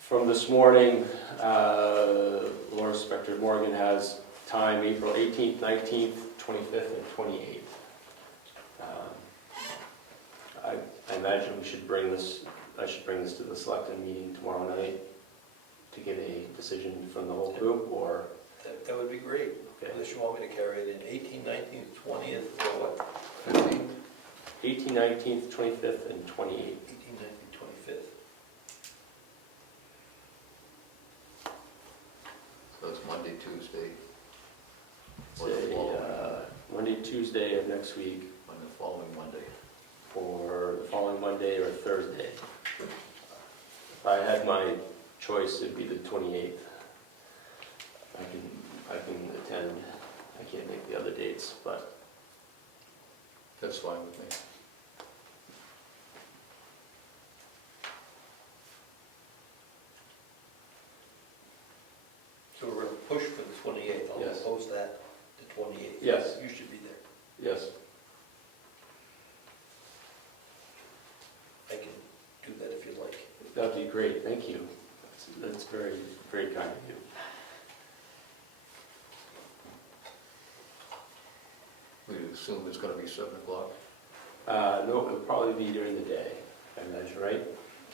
from this morning, Laura Spector Morgan has time April 18th, 19th, 25th, and 28th. I imagine I should bring this to the selectmen meeting tomorrow night to get a decision from the whole group, or? That would be great. Okay. Unless you want me to carry it in 18th, 19th, 20th, or what? 15th. 18th, 19th, 25th, and 28th. 18th, 19th, 25th. So it's Monday, Tuesday, Monday, Tuesday of next week, and the following Monday. or the following Monday or Thursday. If I had my choice, it'd be the 28th. I can attend. I can't make the other dates, but That's fine with me. So we're going to push for the 28th. I'll Yes. post that, the 28th. Yes. You should be there. yes. I can do that if you'd like. That'd be great, thank you. That's very, very kind of you. We assume it's gonna be 7 o'clock? No, it'll probably be during the day, I imagine, right?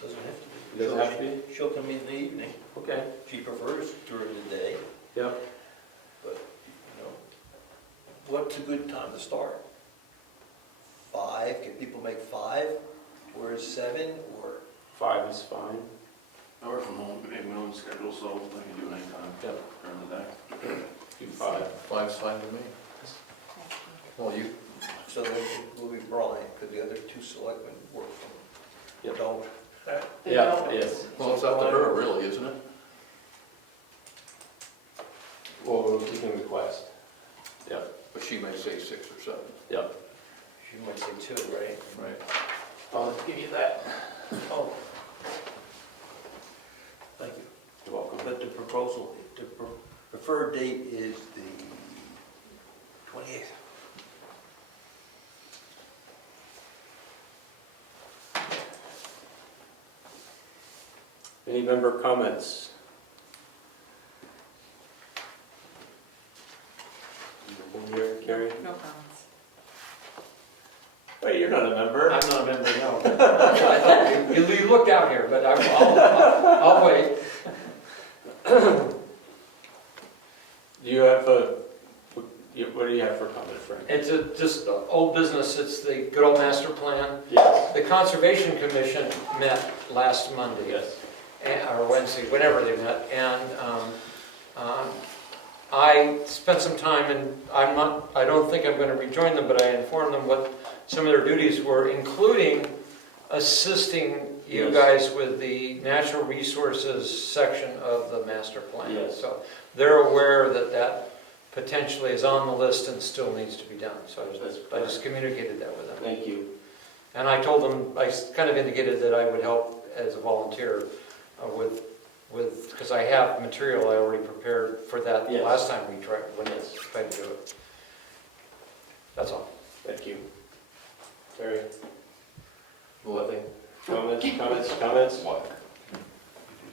Doesn't have to be. It doesn't have to be? She'll come in the evening. Okay, She prefers during the day, yep. but, you know, what's a good time to start? 5? Can people make 5? Or 7? Or 5 is fine. I work from home, maybe my own schedule, so I can do any time Yep. during the day. Do 5. 5's fine with me. Well, you, so then it will be Brian, because the other 2 selectmen work from. Yep. Don't. Yeah, yes. well, it's up to her really, isn't it? Well, we can request. Yep, But she may say 6 or 7. yep. She might say 2, right? Right. I'll give you that. Oh. Thank you. You're welcome. But the proposal, the preferred date is the 28th. Any member comments? Nothing here, Carrie? No comments. Wait, you're not a member. I'm not a member, no. I thought you looked out here, but I'll wait. Do you have what do you have for comment, Frank? It's just old business, it's the good old master plan. Yes. The Conservation Commission met last Monday. Yes. Or Wednesday, whenever they met, and I spent some time, and I don't think I'm going to rejoin them, but I informed them what some of their duties were, including assisting you Yes. guys with the natural resources section of the master plan. Yes. So they're aware that that potentially is on the list and still needs to be done. So I just communicated that with them. Thank you. And I told them, I kind of indicated that I would help as a volunteer because I have material I already prepared for that Yes. last time we tried to do it. That's all. Thank you. Terry? Nothing. Comments? What?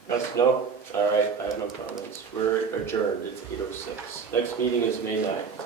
Yes, no? All right, I have no comments. We're adjourned. It's 8:06. Next meeting is May 9th.